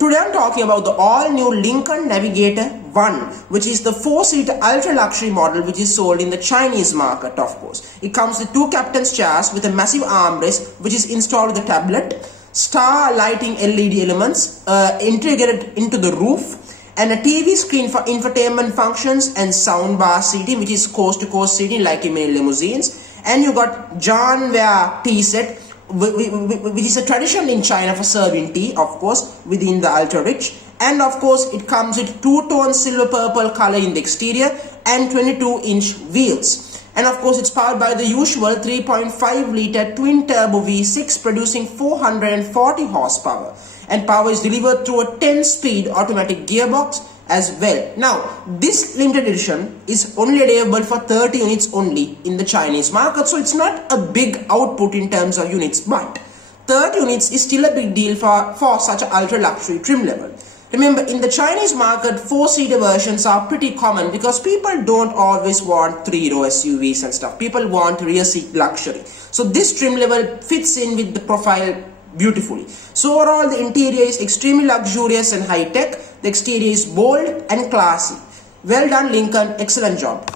Today I'm talking about the all-new Lincoln Navigator 1, which is the 4-seater ultra-luxury model which is sold in the Chinese market, of course. It comes with 2 captain's chairs with a massive armrest which is installed with the tablet, star lighting LED elements integrated into the roof, and a TV screen for infotainment functions and soundbar seating, which is coast-to-coast seating like in many limousines. And you got JAIN tea set, which is a tradition in China for serving tea, of course, within the ultra rich. And of course, it comes with 2-tone silver purple color in the exterior and 22-inch wheels. And of course, it's powered by the usual 3.5-liter twin-turbo V6 producing 440 horsepower. And power is delivered through a 10-speed automatic gearbox as well. Now, this limited edition is only available for 30 units only in the Chinese market. So it's not a big output in terms of units, but 30 units is still a big deal for such an ultra-luxury trim level. Remember, in the Chinese market, 4-seater versions are pretty common because people don't always want 3-row SUVs and stuff. People want rear seat luxury. So this trim level fits in with the profile beautifully. So overall, the interior is extremely luxurious and high-tech. The exterior is bold and classy. Well done, Lincoln. Excellent job.